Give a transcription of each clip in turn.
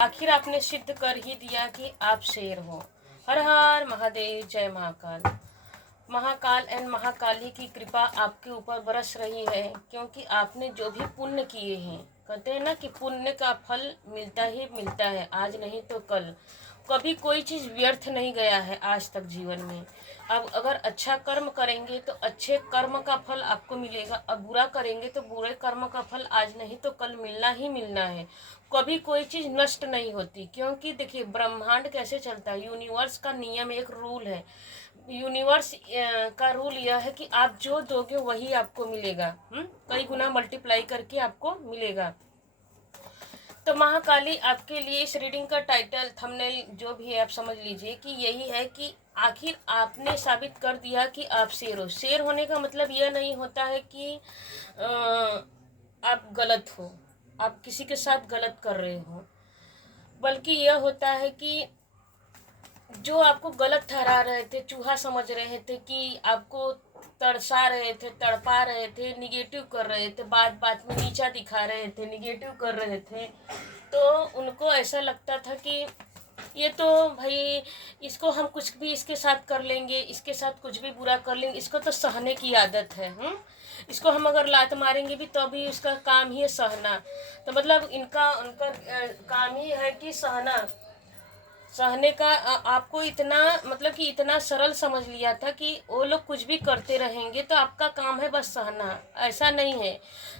आखिर आपने सिद्ध कर ही दिया कि आप शेर हो। हर हर महादेव, जय महाकाल। महाकाल एंड महाकाली की कृपा आपके ऊपर बरस रही है, क्योंकि आपने जो भी पुण्य किए हैं, कहते हैं ना कि पुण्य का फल मिलता ही मिलता है, आज नहीं तो कल। कभी कोई चीज़ व्यर्थ नहीं गया है आज तक जीवन में। अब अगर अच्छा कर्म करेंगे तो अच्छे कर्म का फल आपको मिलेगा, अब बुरा करेंगे तो बुरे कर्म का फल आज नहीं तो कल मिलना ही मिलना है। कभी कोई चीज़ नष्ट नहीं होती, क्योंकि देखिए ब्रह्मांड कैसे चलता है, यूनिवर्स का नियम एक रूल है। यूनिवर्स का रूल यह है कि आप जो दोगे वही आपको मिलेगा, कई गुना मल्टीप्लाई करके आपको मिलेगा। तो महाकाली आपके लिए इस रीडिंग का टाइटल, थंबनेल जो भी है आप समझ लीजिए कि यही है कि आखिर आपने साबित कर दिया कि आप शेर हो। शेर होने का मतलब यह नहीं होता है कि आप गलत हो, आप किसी के साथ गलत कर रहे हो, बल्कि यह होता है कि जो आपको गलत ठहरा रहे थे, चूहा समझ रहे थे, कि आपको तड़सा रहे थे, तड़पा रहे थे, निगेटिव कर रहे थे, बात बात में नीचा दिखा रहे थे, निगेटिव कर रहे थे, तो उनको ऐसा लगता था कि ये तो भाई, इसको हम कुछ भी इसके साथ कर लेंगे, इसके साथ कुछ भी बुरा कर लेंगे, इसको तो सहने की आदत है। इसको हम अगर लात मारेंगे भी तो भी इसका काम ही है सहना। तो मतलब इनका उनका काम ही है कि सहना, सहने का। आपको इतना मतलब कि इतना सरल समझ लिया था कि वो लोग कुछ भी करते रहेंगे तो आपका काम है बस सहना। ऐसा नहीं है।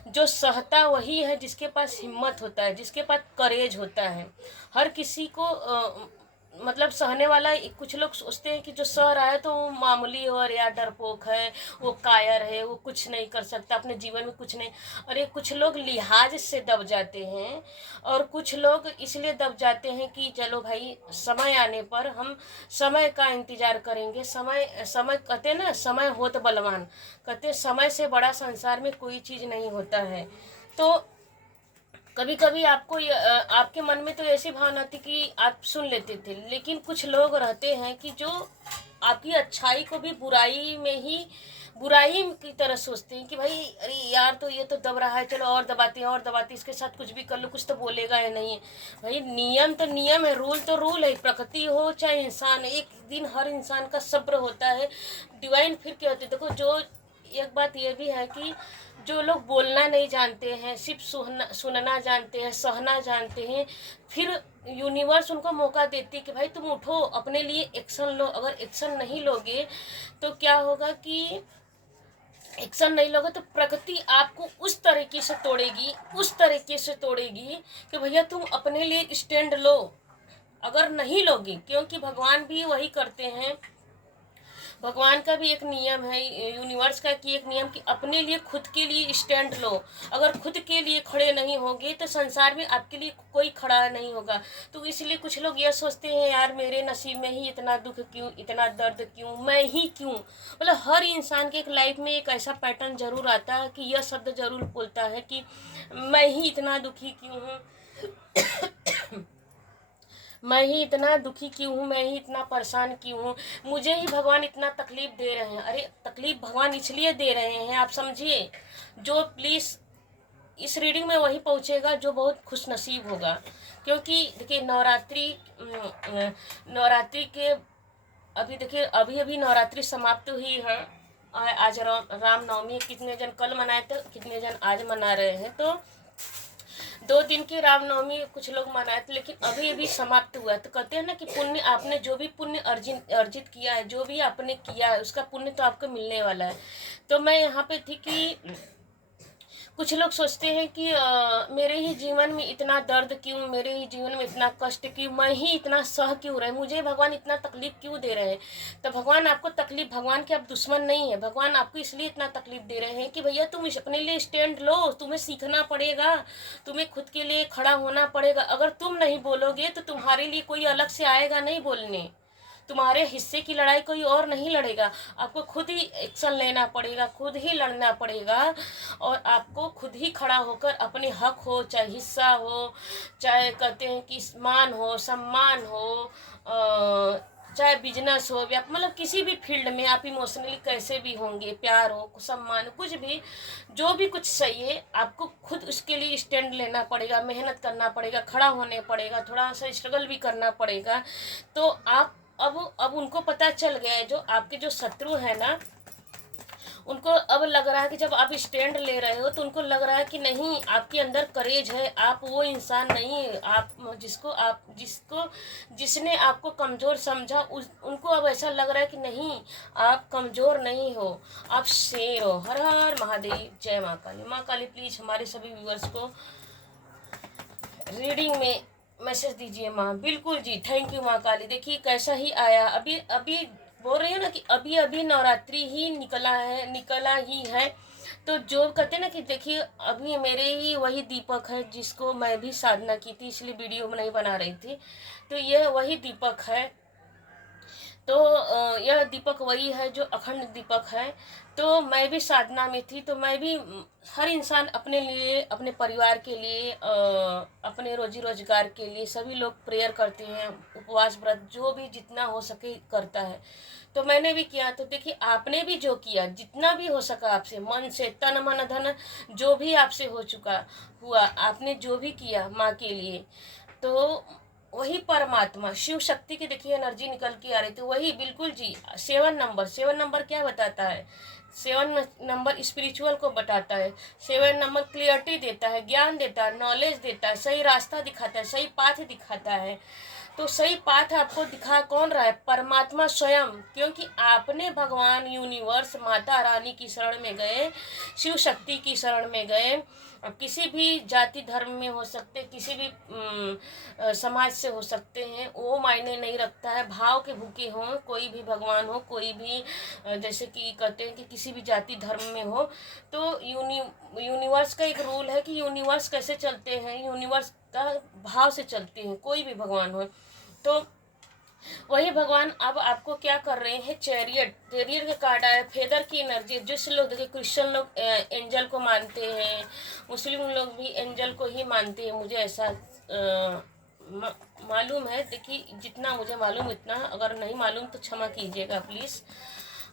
जो सहता वही है जिसके पास हिम्मत होता है, जिसके पास करेज होता है। हर किसी को मतलब सहने वाला, कुछ लोग सोचते हैं कि जो सह रहा है तो वो मामूली हो, अरे यार डरपोक है, वो कायर है, वो कुछ नहीं कर सकता अपने जीवन में, कुछ नहीं। अरे कुछ लोग लिहाज से दब जाते हैं, और कुछ लोग इसलिए दब जाते हैं कि चलो भाई समय आने पर हम समय का इंतजार करेंगे। समय समय कहते हैं ना, समय हो तो बलवान, कहते समय से बड़ा संसार में कोई चीज़ नहीं होता है। तो कभी कभी आपको आपके मन में तो ऐसी भावना थी कि आप सुन लेते थे, लेकिन कुछ लोग रहते हैं कि जो आपकी अच्छाई को भी बुराई में ही, बुराई की तरह सोचते हैं कि भाई अरे यार तो ये तो दब रहा है, चलो और दबाते हैं और दबाते, इसके साथ कुछ भी कर लो, कुछ तो बोलेगा या नहीं। भाई नियम तो नियम है, रूल तो रूल है, प्रकृति हो चाहे इंसान, एक दिन हर इंसान का सब्र होता है। डिवाइन फिर क्या होते, देखो जो एक बात ये भी है कि जो लोग बोलना नहीं जानते हैं, सिर्फ सुनना जानते हैं, सहना जानते हैं, फिर यूनिवर्स उनको मौका देती है कि भाई तुम उठो, अपने लिए एक्शन लो। अगर एक्शन नहीं लोगे तो क्या होगा कि एक्शन नहीं लोगे तो प्रकृति आपको उस तरीके से तोड़ेगी, उस तरीके से तोड़ेगी कि भैया तुम अपने लिए स्टैंड लो। अगर नहीं लोगे, क्योंकि भगवान भी वही करते हैं, भगवान का भी एक नियम है, यूनिवर्स का कि एक नियम कि अपने लिए खुद के लिए स्टैंड लो। अगर खुद के लिए खड़े नहीं होंगे तो संसार में आपके लिए कोई खड़ा नहीं होगा। तो इसलिए कुछ लोग यह सोचते हैं यार मेरे नसीब में ही इतना दुख क्यों, इतना दर्द क्यों, मैं ही क्यों। मतलब हर इंसान के एक लाइफ में एक ऐसा पैटर्न जरूर आता है कि यह शब्द जरूर बोलता है कि मैं ही इतना दुखी क्यों हूँ, मैं ही इतना दुखी क्यों हूँ, मैं ही इतना परेशान क्यों हूँ, मुझे ही भगवान इतना तकलीफ दे रहे हैं। अरे तकलीफ भगवान इसलिए दे रहे हैं, आप समझिए। जो प्लीज़ इस रीडिंग में वही पहुँचेगा जो बहुत खुश नसीब होगा, क्योंकि देखिए नवरात्रि के अभी देखिए अभी अभी नवरात्रि समाप्त हुई है। आज राम नवमी, कितने जन कल मनाए थे, कितने जन आज मना रहे हैं। तो 2 दिन की रामनवमी कुछ लोग मनाए थे, लेकिन अभी अभी समाप्त हुआ है। तो कहते हैं ना कि पुण्य, आपने जो भी पुण्य अर्जित किया है, जो भी आपने किया है, उसका पुण्य तो आपको मिलने वाला है। तो मैं यहाँ पे थी कि कुछ लोग सोचते हैं कि मेरे ही जीवन में इतना दर्द क्यों, मेरे ही जीवन में इतना कष्ट क्यों, मैं ही इतना सह क्यों रहे, मुझे भगवान इतना तकलीफ क्यों दे रहे हैं। तो भगवान आपको तकलीफ, भगवान के आप दुश्मन नहीं है, भगवान आपको इसलिए इतना तकलीफ दे रहे हैं कि भैया तुम अपने लिए स्टैंड लो, तुम्हें सीखना पड़ेगा, तुम्हें खुद के लिए खड़ा होना पड़ेगा। अगर तुम नहीं बोलोगे तो तुम्हारे लिए कोई अलग से आएगा नहीं बोलने, तुम्हारे हिस्से की लड़ाई कोई और नहीं लड़ेगा। आपको खुद ही एक्शन लेना पड़ेगा, खुद ही लड़ना पड़ेगा, और आपको खुद ही खड़ा होकर अपने हक हो, चाहे हिस्सा हो, चाहे कहते हैं कि मान हो, सम्मान हो, चाहे बिजनेस हो या मतलब किसी भी फील्ड में आप इमोशनली कैसे भी होंगे, प्यार हो, सम्मान, कुछ भी, जो भी कुछ सही है, आपको खुद उसके लिए स्टैंड लेना पड़ेगा, मेहनत करना पड़ेगा, खड़ा होने पड़ेगा, थोड़ा सा स्ट्रगल भी करना पड़ेगा। तो आप अब उनको पता चल गया है, जो आपके जो शत्रु है ना, उनको अब लग रहा है कि जब आप स्टैंड ले रहे हो तो उनको लग रहा है कि नहीं, आपके अंदर करेज है, आप वो इंसान नहीं है, जिसको जिसने आपको कमज़ोर समझा, उनको अब ऐसा लग रहा है कि नहीं, आप कमज़ोर नहीं हो, आप शेर हो। हर हर महादेव, जय माँ काली। माँ काली प्लीज़ हमारे सभी व्यूअर्स को रीडिंग में मैसेज दीजिए माँ। बिल्कुल जी, थैंक यू माँ काली। देखिए कैसा ही आया, अभी अभी बोल रही है ना कि अभी अभी नवरात्रि ही निकला ही है। तो जो कहते हैं ना कि देखिए, अभी मेरे ही वही दीपक है जिसको मैं भी साधना की थी, इसलिए वीडियो नहीं बना रही थी। तो यह वही दीपक है। तो यह दीपक वही है जो अखंड दीपक है। तो मैं भी साधना में थी, तो मैं भी हर इंसान अपने लिए, अपने परिवार के लिए, अपने रोजी रोजगार के लिए सभी लोग प्रेयर करते हैं, उपवास व्रत जो भी जितना हो सके करता है। तो मैंने भी किया। तो देखिए, आपने भी जो किया, जितना भी हो सका आपसे, मन से, तन मन धन, जो भी आपसे हो चुका हुआ, आपने जो भी किया माँ के लिए, तो वही परमात्मा शिव शक्ति की देखिए एनर्जी निकल के आ रही थी, वही बिल्कुल जी। 7 नंबर क्या बताता है? 7 नंबर स्पिरिचुअल को बताता है। 7 नंबर क्लियरिटी देता है, ज्ञान देता है, नॉलेज देता है, सही रास्ता दिखाता है, सही पाथ दिखाता है। तो सही पाथ आपको दिखा कौन रहा है? परमात्मा स्वयं। क्योंकि आपने भगवान, यूनिवर्स, माता रानी की शरण में गए, शिव शक्ति की शरण में गए। अब किसी भी जाति धर्म में हो सकते, किसी भी समाज से हो सकते हैं, वो मायने नहीं रखता है। भाव के भूखे हों, कोई भी भगवान हो, कोई भी जैसे कि कहते हैं कि किसी भी जाति धर्म में हो। तो यूनिवर्स का एक रूल है कि यूनिवर्स कैसे चलते हैं, यूनिवर्स का भाव से चलते हैं, कोई भी भगवान हो। तो वही भगवान अब आपको क्या कर रहे हैं? चैरियट के कार्ड आए, फेदर की एनर्जी। जिस लोग देखिए, क्रिश्चियन लोग एंजल को मानते हैं, मुस्लिम लोग भी एंजल को ही मानते हैं, मुझे ऐसा मालूम है। देखिए, जितना मुझे मालूम इतना, अगर नहीं मालूम तो क्षमा कीजिएगा प्लीज़।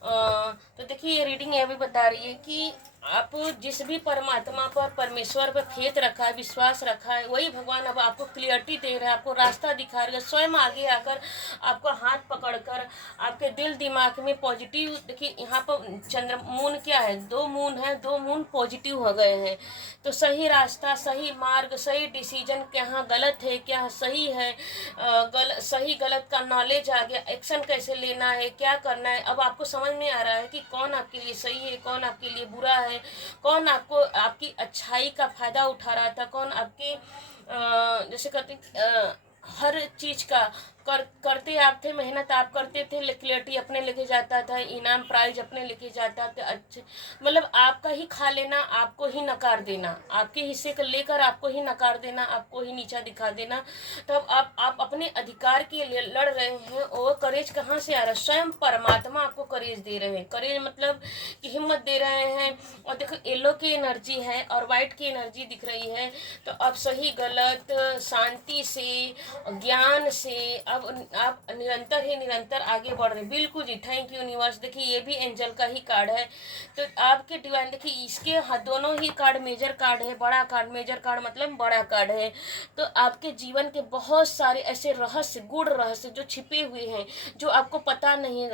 तो देखिए, ये रीडिंग ये भी बता रही है कि आप जिस भी परमात्मा पर, परमेश्वर पर फेथ रखा है, विश्वास रखा है, वही भगवान अब आपको क्लियरिटी दे रहा है, आपको रास्ता दिखा रहा है, स्वयं आगे आकर आपका हाथ पकड़कर आपके दिल दिमाग में पॉजिटिव। देखिए, यहाँ पर चंद्र मून क्या है? 2 मून है, 2 मून पॉजिटिव हो गए हैं। तो सही रास्ता, सही मार्ग, सही डिसीजन, क्या गलत है क्या सही है, सही गलत का नॉलेज आ गया, एक्शन कैसे लेना है, क्या करना है, अब आपको समझ में आ रहा है कि कौन आपके लिए सही है, कौन आपके लिए बुरा है, कौन आपको आपकी अच्छाई का फायदा उठा रहा था, कौन आपकी जैसे कहते हर चीज का करते आप थे, मेहनत आप करते थे, क्लियरिटी अपने लेके जाता था, इनाम प्राइज अपने लेके जाता था। अच्छे मतलब आपका ही खा लेना, आपको ही नकार देना, आपके हिस्से को लेकर आपको ही नकार देना, आपको ही नीचा दिखा देना। तब आप अपने अधिकार के लिए लड़ रहे हैं, और करेज कहाँ से आ रहा है? स्वयं परमात्मा आपको करेज दे रहे हैं। करेज मतलब कि हिम्मत दे रहे हैं। और देखो, येलो की एनर्जी है और वाइट की एनर्जी दिख रही है। तो अब सही गलत, शांति से, ज्ञान से अब आप निरंतर आगे बढ़ रहे हैं। बिल्कुल जी, थैंक यू यूनिवर्स। देखिए, ये भी एंजल का ही कार्ड है। तो आपके डिवाइन, देखिए इसके दोनों ही कार्ड मेजर कार्ड है, बड़ा कार्ड। मेजर कार्ड मतलब बड़ा कार्ड है। तो आपके जीवन के बहुत सारे ऐसे रहस्य, गूढ़ रहस्य जो छिपे हुए हैं, जो आपको पता नहीं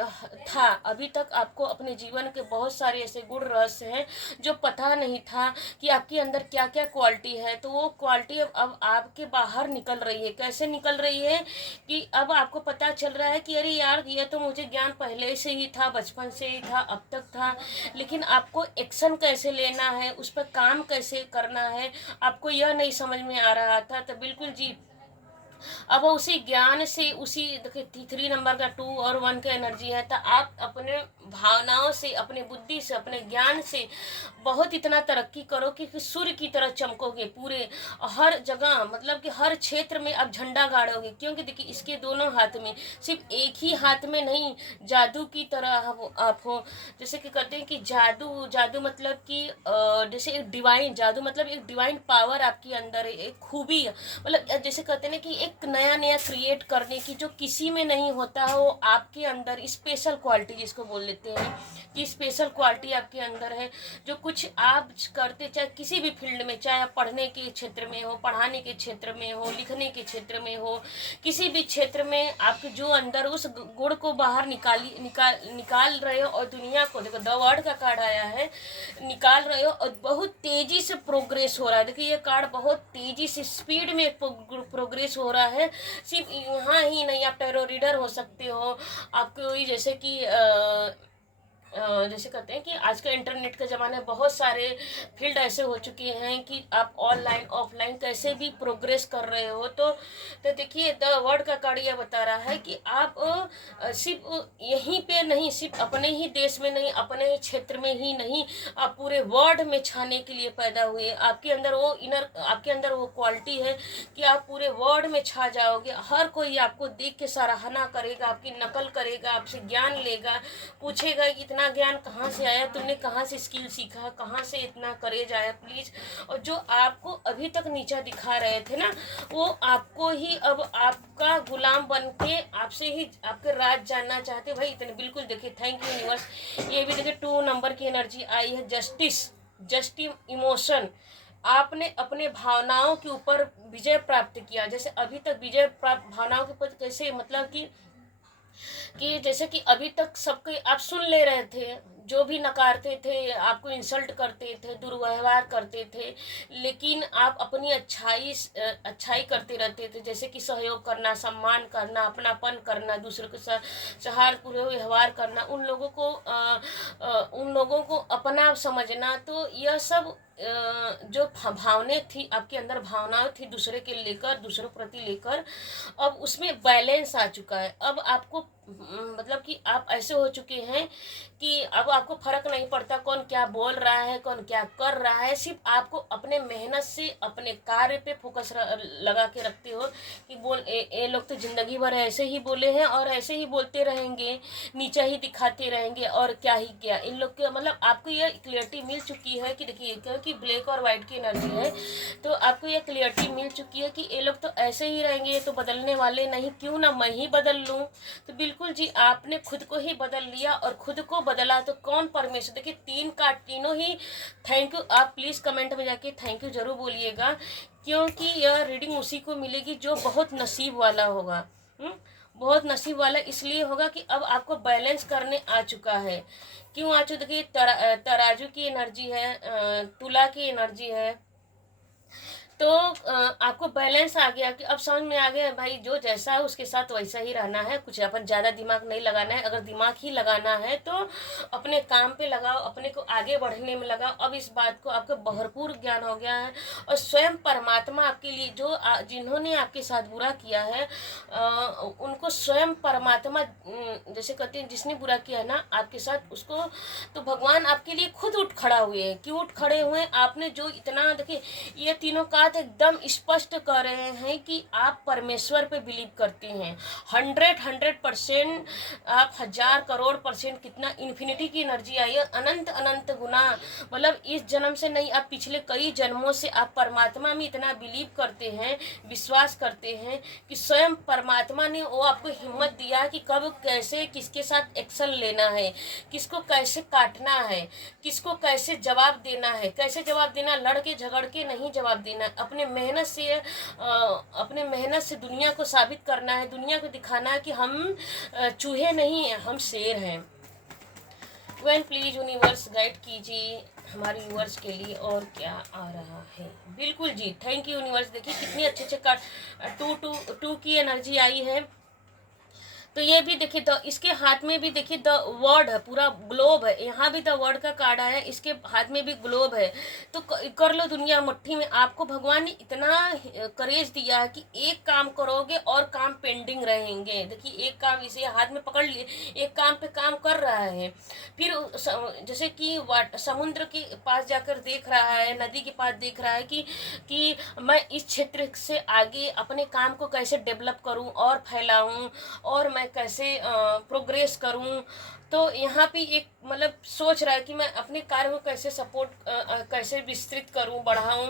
था अभी तक। आपको अपने जीवन के बहुत सारे ऐसे गूढ़ रहस्य हैं जो पता नहीं था कि आपके अंदर क्या क्या क्वालिटी है। तो वो क्वालिटी अब आपके बाहर निकल रही है। कैसे निकल रही है? कि अब आपको पता चल रहा है कि अरे यार, ये तो मुझे ज्ञान पहले से ही था, बचपन से ही था, अब तक था, लेकिन आपको एक्शन कैसे लेना है, उस पर काम कैसे करना है, आपको यह नहीं समझ में आ रहा था। तो बिल्कुल जी, अब उसी ज्ञान से, उसी देखिए 3 नंबर का 2 और 1 का एनर्जी है। तो आप अपने भावनाओं से, अपने बुद्धि से, अपने ज्ञान से बहुत इतना तरक्की करो कि सूर्य की तरह चमकोगे पूरे हर जगह। मतलब कि हर क्षेत्र में आप झंडा गाड़ोगे। क्योंकि देखिए, इसके दोनों हाथ में, सिर्फ एक ही हाथ में नहीं, जादू की तरह आप हो। जैसे कि कहते हैं कि जादू जादू मतलब कि जैसे एक डिवाइन जादू मतलब एक डिवाइन पावर आपके अंदर है, एक खूबी, मतलब जैसे कहते हैं ना कि एक एक नया नया क्रिएट करने की जो किसी में नहीं होता है, वो आपके अंदर स्पेशल क्वालिटी जिसको बोल लेते हैं कि स्पेशल क्वालिटी आपके अंदर है। जो कुछ आप करते, चाहे किसी भी फील्ड में, चाहे आप पढ़ने के क्षेत्र में हो, पढ़ाने के क्षेत्र में हो, लिखने के क्षेत्र में हो, किसी भी क्षेत्र में आपके जो अंदर उस गुण को बाहर निकाल रहे हो और दुनिया को, देखो द वर्ड का कार्ड आया है, निकाल रहे हो और बहुत तेजी से प्रोग्रेस हो रहा है। देखिए ये कार्ड बहुत तेजी से स्पीड में प्रोग्रेस हो रहा है। सिर्फ यहाँ ही नहीं, आप टैरो रीडर हो सकते हो, आपको जैसे कि जैसे कहते हैं कि आज का इंटरनेट का ज़माना है, बहुत सारे फील्ड ऐसे हो चुके हैं कि आप ऑनलाइन ऑफलाइन कैसे भी प्रोग्रेस कर रहे हो। तो देखिए द वर्ड का कार्ड ये बता रहा है कि आप सिर्फ यहीं पे नहीं, सिर्फ अपने ही देश में नहीं, अपने ही क्षेत्र में ही नहीं, आप पूरे वर्ल्ड में छाने के लिए पैदा हुए। आपके अंदर वो क्वालिटी है कि आप पूरे वर्ल्ड में छा जाओगे। हर कोई आपको देख के सराहना करेगा, आपकी नकल करेगा, आपसे ज्ञान लेगा, पूछेगा कि इतना ज्ञान कहाँ से आया, तुमने कहाँ से स्किल सीखा, कहाँ से इतना करेज आया प्लीज। और जो आपको अभी तक नीचा दिखा रहे थे ना, वो आपको ही अब आपका गुलाम बन के आपसे ही आपके राज जानना चाहते भाई इतने। बिल्कुल देखिए, थैंक यू यूनिवर्स। ये भी देखिए 2 नंबर की एनर्जी आई है, जस्टिस इमोशन। आपने अपने भावनाओं के ऊपर विजय प्राप्त किया। जैसे अभी तक विजय प्राप्त भावनाओं के ऊपर कैसे, मतलब कि जैसे कि अभी तक सबके आप सुन ले रहे थे, जो भी नकारते थे, आपको इंसल्ट करते थे, दुर्व्यवहार करते थे, लेकिन आप अपनी अच्छाई करते रहते थे। जैसे कि सहयोग करना, सम्मान करना, अपनापन करना, दूसरों के साथ सौहार्दपूर्ण व्यवहार करना, उन लोगों को अपना समझना। तो यह सब जो भावनाएं थी आपके अंदर, भावनाएं थी दूसरे के लेकर, दूसरों प्रति लेकर, अब उसमें बैलेंस आ चुका है। अब आपको मतलब कि आप ऐसे हो चुके हैं कि अब आपको फर्क नहीं पड़ता कौन क्या बोल रहा है, कौन क्या कर रहा है। सिर्फ आपको अपने मेहनत से अपने कार्य पे फोकस लगा के रखते हो कि ये लोग तो जिंदगी भर ऐसे ही बोले हैं और ऐसे ही बोलते रहेंगे, नीचा ही दिखाते रहेंगे और क्या ही क्या। इन लोग के मतलब आपको यह क्लियरिटी मिल चुकी है कि देखिए, क्योंकि ब्लैक और वाइट की एनर्जी है, तो आपको यह क्लियरिटी मिल चुकी है कि ये लोग तो ऐसे ही रहेंगे, ये तो बदलने वाले नहीं, क्यों ना मैं ही बदल लूँ। तो बिल्कुल जी, आपने खुद को ही बदल लिया और खुद को बदला तो कौन परमेश्वर। देखिए तीनों ही थैंक यू। आप प्लीज़ कमेंट में जाके थैंक यू जरूर बोलिएगा, क्योंकि यह रीडिंग उसी को मिलेगी जो बहुत नसीब वाला होगा। बहुत नसीब वाला इसलिए होगा कि अब आपको बैलेंस करने आ चुका है। क्यों आ चुका? देखिए तराजू की एनर्जी है, तुला की एनर्जी है, तो आपको बैलेंस आ गया कि अब समझ में आ गया भाई, जो जैसा है उसके साथ वैसा ही रहना है, कुछ अपन ज़्यादा दिमाग नहीं लगाना है। अगर दिमाग ही लगाना है तो अपने काम पे लगाओ, अपने को आगे बढ़ने में लगाओ। अब इस बात को आपको भरपूर ज्ञान हो गया है और स्वयं परमात्मा आपके लिए, जो जिन्होंने आपके साथ बुरा किया है उनको स्वयं परमात्मा, जैसे कहते हैं जिसने बुरा किया ना आपके साथ, उसको तो भगवान आपके लिए खुद उठ खड़ा हुए हैं। क्यों उठ खड़े हुए? आपने जो इतना, देखिए ये तीनों कार्ड एकदम स्पष्ट कर रहे हैं कि आप परमेश्वर पे बिलीव करते हैं 100%। आप 1000 करोड़ %, कितना इन्फिनिटी की एनर्जी आई है, अनंत गुना। मतलब इस जन्म से नहीं, आप पिछले कई जन्मों से आप परमात्मा में इतना बिलीव करते हैं, विश्वास करते हैं कि स्वयं परमात्मा ने वो आपको हिम्मत दिया कि कब कैसे किसके साथ एक्शन लेना है, किसको कैसे काटना है, किसको कैसे जवाब देना है, कैसे जवाब देना, लड़के झगड़ के नहीं जवाब देना। अपने मेहनत से दुनिया को साबित करना है, दुनिया को दिखाना है कि हम चूहे नहीं हैं, हम शेर हैं। वेल प्लीज यूनिवर्स गाइड कीजिए हमारे व्यूअर्स के लिए और क्या आ रहा है। बिल्कुल जी, थैंक यू यूनिवर्स। देखिए कितनी अच्छे कार्ड, टू की एनर्जी आई है। तो ये भी देखिए इसके हाथ में भी देखिए द वर्ड है, पूरा ग्लोब है। यहाँ भी द वर्ड का कार्ड आया, इसके हाथ में भी ग्लोब है। तो कर लो दुनिया मुट्ठी में। आपको भगवान ने इतना करेज दिया है कि एक काम करोगे और काम पेंडिंग रहेंगे। देखिए एक काम इसे हाथ में पकड़ लिए, एक काम पे काम कर रहा है, फिर जैसे कि समुद्र के पास जाकर देख रहा है, नदी के पास देख रहा है कि मैं इस क्षेत्र से आगे अपने काम को कैसे डेवलप करूं और फैलाऊं और मैं कैसे प्रोग्रेस करूं। तो यहाँ पे एक मतलब सोच रहा है कि मैं अपने कार्य को कैसे कैसे विस्तृत करूं, बढ़ाऊं।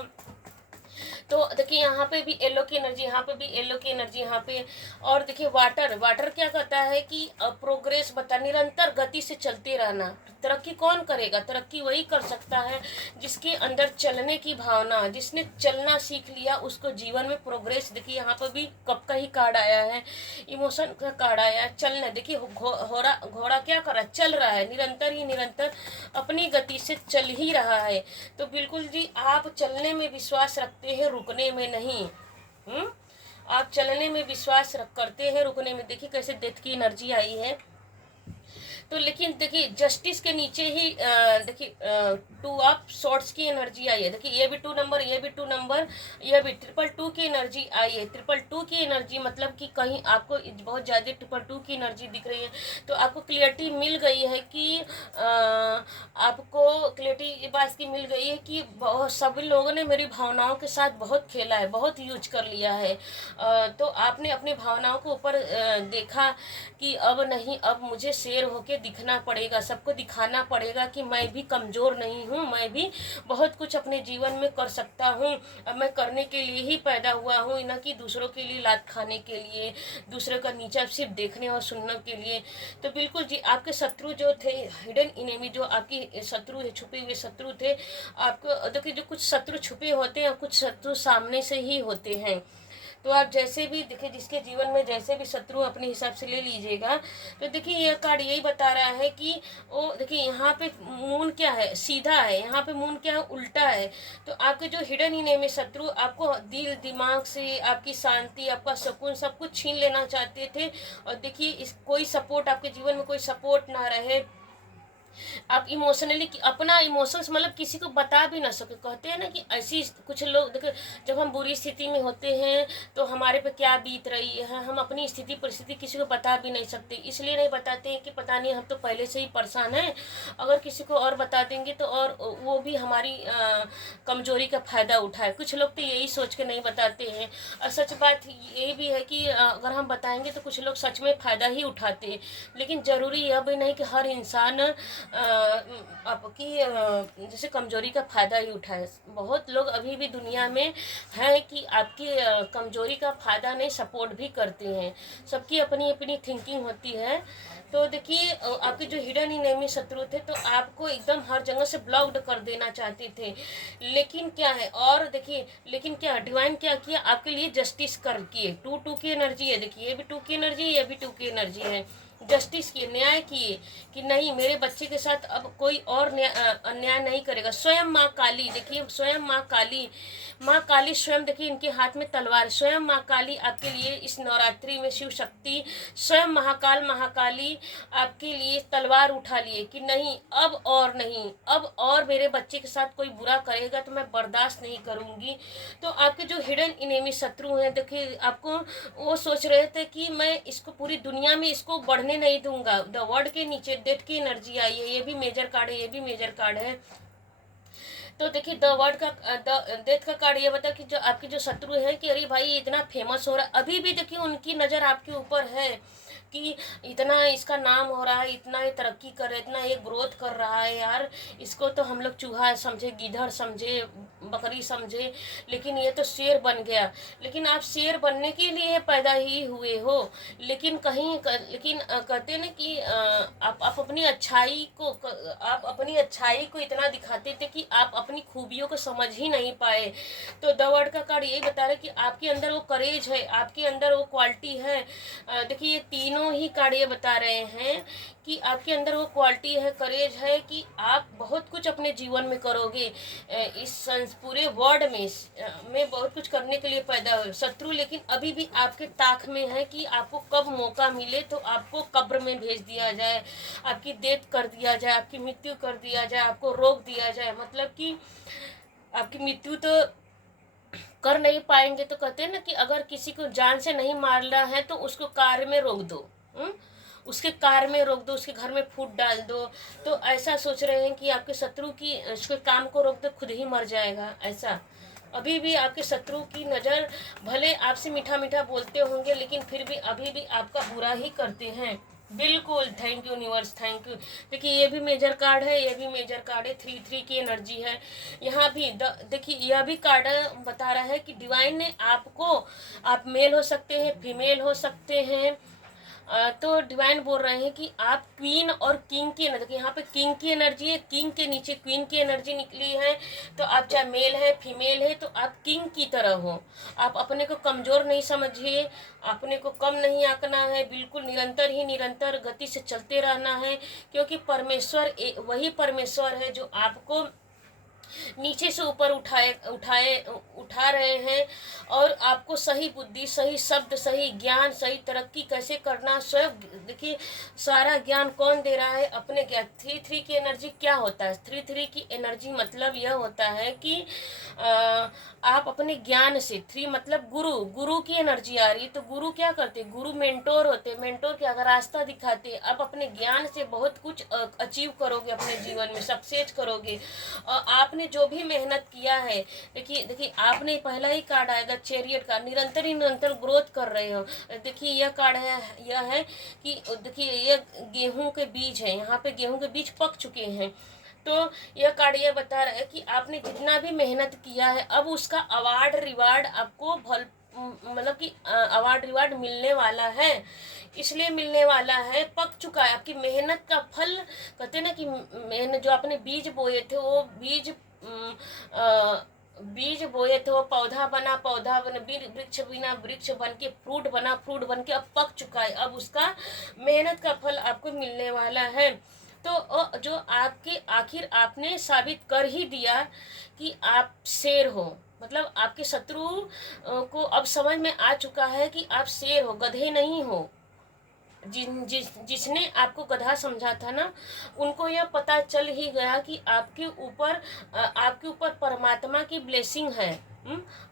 तो देखिए यहाँ पे भी येलो की एनर्जी, यहाँ पे भी येलो की एनर्जी, यहाँ पे। और देखिए वाटर, वाटर क्या कहता है कि प्रोग्रेस बता, निरंतर गति से चलते रहना। तरक्की कौन करेगा? तरक्की वही कर सकता है जिसके अंदर चलने की भावना, जिसने चलना सीख लिया, उसको जीवन में प्रोग्रेस। देखिए यहाँ पर भी कब का ही कार्ड आया है, इमोशन का कार्ड आया है, चलना। देखिए घोड़ा, घोड़ा क्या कर रहा है? चल रहा है, निरंतर ही निरंतर अपनी गति से चल ही रहा है। तो बिल्कुल जी, आप चलने में विश्वास रखते हैं, रुकने में नहीं। आप चलने में विश्वास करते हैं, रुकने में। देखिए कैसे डेथ की एनर्जी आई है। तो लेकिन देखिए जस्टिस के नीचे ही देखिए 2 ऑफ शॉर्ट्स की एनर्जी आई है। देखिए ये भी 2 नंबर, ये भी 2 नंबर, ये भी 222 की एनर्जी आई है। 222 की एनर्जी मतलब कि कहीं आपको बहुत ज़्यादा 222 की एनर्जी दिख रही है, तो आपको क्लियरिटी मिल गई है कि आपको क्लियरिटी इस बात की मिल गई है कि बहुत सभी लोगों ने मेरी भावनाओं के साथ बहुत खेला है, बहुत यूज कर लिया है। तो आपने अपनी भावनाओं को ऊपर देखा कि अब नहीं, अब मुझे शेर होके दिखना पड़ेगा, सबको दिखाना पड़ेगा कि मैं भी कमज़ोर नहीं हूँ, मैं भी बहुत कुछ अपने जीवन में कर सकता हूँ। अब मैं करने के लिए ही पैदा हुआ हूँ, न कि दूसरों के लिए लात खाने के लिए, दूसरे का नीचा सिर्फ देखने और सुनने के लिए। तो बिल्कुल जी, आपके शत्रु जो थे, हिडन इनेमी, जो आपकी शत्रु है, छुपे हुए शत्रु थे आपको। देखिए जो कुछ शत्रु छुपे होते हैं, कुछ शत्रु सामने से ही होते हैं। तो आप जैसे भी देखिए, जिसके जीवन में जैसे भी शत्रु अपने हिसाब से ले लीजिएगा। तो देखिए यह कार्ड यही बता रहा है कि वो देखिए यहाँ पे मून क्या है, सीधा है, यहाँ पे मून क्या है, उल्टा है। तो आपके जो हिडन इने में शत्रु आपको दिल दिमाग से, आपकी शांति, आपका सुकून, सब कुछ छीन लेना चाहते थे। और देखिए इस कोई सपोर्ट, आपके जीवन में कोई सपोर्ट ना रहे, आप इमोशनली अपना इमोशंस मतलब किसी को बता भी ना सके। कहते हैं ना कि ऐसी कुछ लोग देखो, जब हम बुरी स्थिति में होते हैं तो हमारे पे क्या बीत रही है, हम अपनी स्थिति परिस्थिति किसी को बता भी नहीं सकते। इसलिए नहीं बताते हैं कि पता नहीं हम तो पहले से ही परेशान हैं, अगर किसी को और बता देंगे तो और वो भी हमारी कमजोरी का फ़ायदा उठाए। कुछ लोग तो यही सोच के नहीं बताते हैं। और सच बात ये भी है कि अगर हम बताएंगे तो कुछ लोग सच में फ़ायदा ही उठाते हैं। लेकिन ज़रूरी यह भी नहीं कि हर इंसान आपकी जैसे कमजोरी का फ़ायदा ही उठाए। बहुत लोग अभी भी दुनिया में हैं कि आपकी कमजोरी का फ़ायदा नहीं, सपोर्ट भी करते हैं। सबकी अपनी अपनी थिंकिंग होती है। तो देखिए आपके जो हिडन इनेमी शत्रु थे, तो आपको एकदम हर जगह से ब्लॉक्ड कर देना चाहते थे। लेकिन क्या है, और देखिए लेकिन क्या डिवाइन क्या किया, आपके लिए जस्टिस कर किए। 2 की एनर्जी है। देखिए ये भी 2 की एनर्जी है, ये भी 2 की एनर्जी है। जस्टिस किए, न्याय किए कि नहीं, मेरे बच्चे के साथ अब कोई और अन्याय नहीं करेगा। स्वयं माँ काली, देखिए स्वयं माँ काली, माँ काली स्वयं, देखिए इनके हाथ में तलवार। स्वयं माँ काली आपके लिए इस नवरात्रि में, शिव शक्ति स्वयं महाकाल महाकाली आपके लिए तलवार उठा लिए कि नहीं, अब और नहीं, अब और मेरे बच्चे के साथ कोई बुरा करेगा तो मैं बर्दाश्त नहीं करूँगी। तो आपके जो हिडन इनेमी शत्रु हैं, देखिए आपको वो सोच रहे थे कि मैं इसको पूरी दुनिया में इसको बढ़ने नहीं दूंगा। द वर्ड के नीचे डेथ की एनर्जी आई है, ये भी मेजर कार्ड है, ये भी मेजर कार्ड है। तो देखिए द वर्ड का डेथ का कार्ड ये बता कि जो आपके जो शत्रु है कि अरे भाई इतना फेमस हो रहा है, अभी भी देखिए उनकी नज़र आपके ऊपर है कि इतना इसका नाम हो रहा है, इतना ये तरक्की कर रहा है, इतना ये ग्रोथ कर रहा है यार, इसको तो हम लोग चूहा समझे, गीदड़ समझे, बकरी समझे, लेकिन ये तो शेर बन गया। लेकिन आप शेर बनने के लिए पैदा ही हुए हो। लेकिन लेकिन कहते ना कि आप अपनी अच्छाई को, आप अपनी अच्छाई को इतना दिखाते थे कि आप अपनी खूबियों को समझ ही नहीं पाए। तो द वर्ड का कार्ड यही बता रहा है कि आपके अंदर वो करेज है, आपके अंदर वो क्वालिटी है। देखिए ये तीनों ही कार्ड ये बता रहे हैं कि आपके अंदर वो क्वालिटी है, करेज है कि आप बहुत कुछ अपने जीवन में करोगे। इस पूरे वर्ल्ड में बहुत कुछ करने के लिए पैदा हुए शत्रु, लेकिन अभी भी आपके ताक में है कि आपको कब मौका मिले तो आपको कब्र में भेज दिया जाए, आपकी डेथ कर दिया जाए, आपकी मृत्यु कर दिया जाए, आपको रोक दिया जाए। मतलब कि आपकी मृत्यु तो कर नहीं पाएंगे। तो कहते हैं ना कि अगर किसी को जान से नहीं मारना है तो उसको कार में रोक दो, उसके कार में रोक दो, उसके घर में फूट डाल दो। तो ऐसा सोच रहे हैं कि आपके शत्रु की उसके काम को रोक दो, खुद ही मर जाएगा। ऐसा अभी भी आपके शत्रु की नज़र, भले आपसे मीठा मीठा बोलते होंगे लेकिन फिर भी अभी भी आपका बुरा ही करते हैं। बिल्कुल, thank you universe, thank you. देखिए ये भी मेजर कार्ड है, ये भी मेजर कार्ड है, 3 3 की एनर्जी है। यहाँ भी देखिए यह भी कार्ड बता रहा है कि डिवाइन ने आपको, आप मेल हो सकते हैं, फीमेल हो सकते हैं, तो डिवाइन बोल रहे हैं कि आप क्वीन और किंग की एनर्जी, यहाँ पे किंग की एनर्जी है, किंग के नीचे क्वीन की एनर्जी निकली है। तो आप चाहे मेल है फीमेल है, तो आप किंग की तरह हो। आप अपने को कमज़ोर नहीं समझिए, अपने को कम नहीं आंकना है, बिल्कुल निरंतर ही निरंतर गति से चलते रहना है। क्योंकि परमेश्वर वही परमेश्वर है जो आपको नीचे से ऊपर उठाए उठाए उठा रहे हैं, और आपको सही बुद्धि, सही शब्द, सही ज्ञान, सही तरक्की कैसे करना, स्वयं देखिए सारा ज्ञान कौन दे रहा है, अपने ज्ञान। 3 3 की एनर्जी क्या होता है? 3 3 की एनर्जी मतलब यह होता है कि आप अपने ज्ञान से, 3 मतलब गुरु, गुरु की एनर्जी आ रही है। तो गुरु क्या करते? गुरु मेंटोर होते, मेंटोर क्या, अगर रास्ता दिखाते। आप अपने ज्ञान से बहुत कुछ अचीव करोगे, अपने जीवन में सक्सेस करोगे। और आपने जो भी मेहनत किया है, देखिए देखिए आपने पहला ही कार्ड आएगा चैरियट का, निरंतर ही निरंतर ग्रोथ कर रहे हो। देखिए यह कार्ड है, यह है कि देखिए ये गेहूं के बीज है, यहाँ पे गेहूं के बीज पक चुके हैं। तो यह कार्ड ये बता रहा है कि आपने जितना भी मेहनत किया है, अब उसका अवार्ड रिवार्ड आपको मतलब कि अवार्ड रिवार्ड मिलने वाला है। इसलिए मिलने वाला है, पक चुका है आपकी मेहनत का फल। कहते ना कि मेहनत, जो आपने बीज बोए थे वो बीज बोए थे, वो पौधा बना, पौधा बना, वृक्ष बिना, वृक्ष बन के फ्रूट बना, फ्रूट बन के अब पक चुका है। अब उसका मेहनत का फल आपको मिलने वाला है। तो जो आपके, आखिर आपने साबित कर ही दिया कि आप शेर हो। मतलब आपके शत्रु को अब समझ में आ चुका है कि आप शेर हो, गधे नहीं हो। जिसने आपको गधा समझा था ना, उनको यह पता चल ही गया कि आपके ऊपर परमात्मा की ब्लेसिंग है।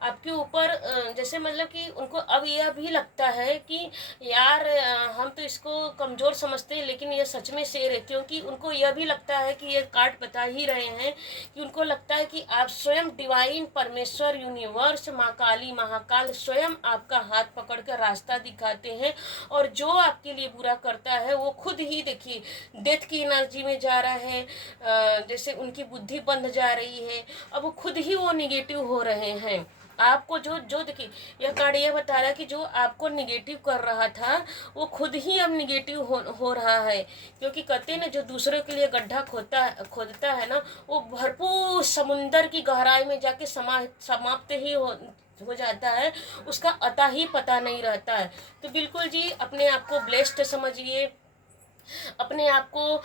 आपके ऊपर जैसे मतलब कि उनको अब यह भी लगता है कि यार हम तो इसको कमज़ोर समझते हैं, लेकिन यह सच में शेर है। क्योंकि उनको यह भी लगता है कि ये कार्ड बता ही रहे हैं कि उनको लगता है कि आप स्वयं डिवाइन परमेश्वर, यूनिवर्स, माँ काली, महाकाल स्वयं आपका हाथ पकड़ कर रास्ता दिखाते हैं। और जो आपके लिए बुरा करता है वो खुद ही देखिए डेथ की एनर्जी में जा रहा है, जैसे उनकी बुद्धि बंद जा रही है। अब वो खुद ही वो निगेटिव हो रहे हैं। आपको जो जो देखिए यह कार्ड ये बता रहा है कि जो आपको निगेटिव कर रहा था वो खुद ही अब निगेटिव हो रहा है। क्योंकि कहते हैं ना, जो दूसरे के लिए गड्ढा खोदता है ना, वो भरपूर समुंदर की गहराई में जाके समाप्त ही हो जाता है, उसका अता ही पता नहीं रहता है। तो बिल्कुल जी अपने आप को ब्लेस्ड समझिए, अपने आप को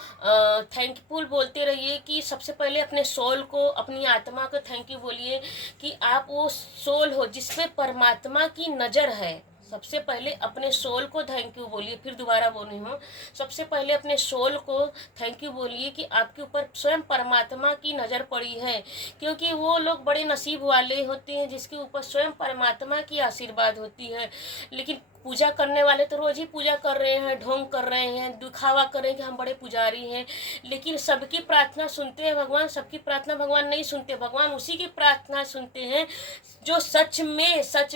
थैंकफुल बोलते रहिए। कि सबसे पहले अपने सोल को, अपनी आत्मा को थैंक यू बोलिए कि आप वो सोल हो जिसपे परमात्मा की नज़र है। सबसे पहले अपने सोल को थैंक यू बोलिए, फिर दोबारा बोली हूँ, सबसे पहले अपने सोल को थैंक यू बोलिए कि आपके ऊपर स्वयं परमात्मा की नज़र पड़ी है। क्योंकि वो लोग बड़े नसीब वाले होते हैं जिसके ऊपर स्वयं परमात्मा की आशीर्वाद होती है। लेकिन पूजा करने वाले तो रोज ही पूजा कर रहे हैं, ढोंग कर रहे हैं, दिखावा कर रहे हैं कि हम बड़े पुजारी हैं। लेकिन सबकी प्रार्थना सुनते हैं भगवान? सबकी प्रार्थना भगवान नहीं सुनते। भगवान उसी की प्रार्थना सुनते हैं जो सच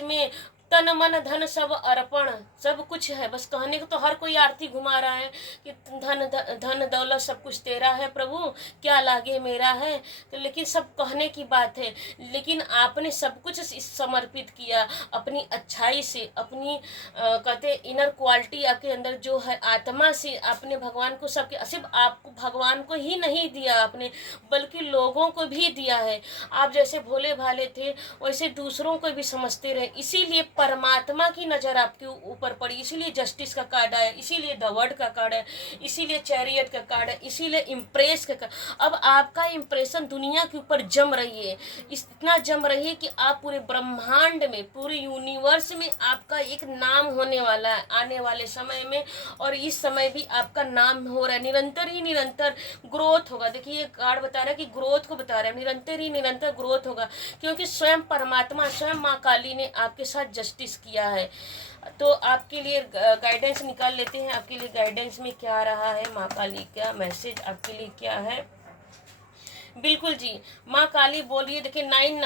में तन मन धन सब अर्पण, सब कुछ है। बस कहने को तो हर कोई आरती घुमा रहा है कि धन दौलत सब कुछ तेरा है प्रभु, क्या लागे मेरा है। तो लेकिन सब कहने की बात है, लेकिन आपने सब कुछ समर्पित किया अपनी अच्छाई से, अपनी कहते इनर क्वालिटी आपके अंदर जो है आत्मा से आपने भगवान को, सबके, सिर्फ आपको भगवान को ही नहीं दिया आपने, बल्कि लोगों को भी दिया है। आप जैसे भोले भाले थे वैसे दूसरों को भी समझते रहे, इसीलिए परमात्मा की नज़र आपके ऊपर पड़ी, इसीलिए जस्टिस का कार्ड है, इसीलिए द वर्ड का कार्ड है, इसीलिए चैरियट का कार्ड है, इसीलिए इम्प्रेस का कार्ड। अब आपका इम्प्रेशन दुनिया के ऊपर जम रही है, इतना जम रही है कि आप पूरे ब्रह्मांड में, पूरे यूनिवर्स में आपका एक नाम होने वाला है आने वाले समय में। और इस समय भी आपका नाम हो रहा है, निरंतर ही निरंतर ग्रोथ होगा। देखिए ये कार्ड बता रहा है कि ग्रोथ को बता रहा है, निरंतर ही निरंतर ग्रोथ होगा। क्योंकि स्वयं परमात्मा, स्वयं माँ काली ने आपके साथ जस्टिस किया है। तो आपके लिए गाइडेंस निकाल लेते हैं, आपके लिए गाइडेंस में क्या रहा है, माँ काली का मैसेज आपके लिए क्या है। बिल्कुल जी। माँ काली बोल रही है, देखिए 9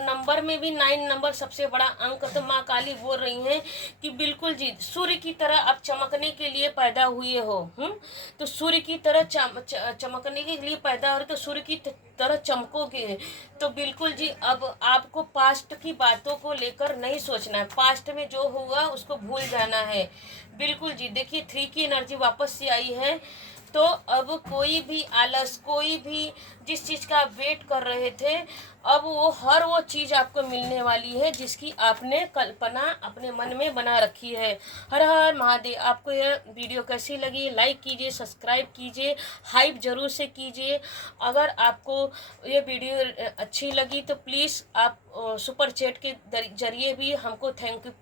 नंबर में भी 9 नंबर सबसे बड़ा अंक, तो माँ काली बोल रही हैं कि बिल्कुल जी, सूर्य की तरह आप चमकने के लिए पैदा हुए हो। तो सूर्य की तरह चमकने के लिए पैदा हो रहे, तो सूर्य की तरह चमकोगे। तो बिल्कुल जी, अब आपको पास्ट की बातों को लेकर नहीं सोचना है, पास्ट में जो हुआ उसको भूल जाना है। बिल्कुल जी, देखिए 3 की एनर्जी वापस से आई है। तो अब कोई भी आलस, कोई भी जिस चीज़ का आप वेट कर रहे थे, अब वो चीज़ आपको मिलने वाली है जिसकी आपने कल्पना अपने मन में बना रखी है। हर हर महादेव। आपको यह वीडियो कैसी लगी, लाइक कीजिए, सब्सक्राइब कीजिए, हाइप जरूर से कीजिए। अगर आपको ये वीडियो अच्छी लगी तो प्लीज़ आप सुपर चैट के जरिए भी हमको थैंक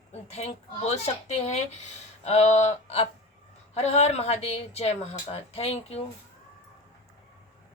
बोल सकते हैं। आप हर हर महादेव, जय महाकाल। Thank you.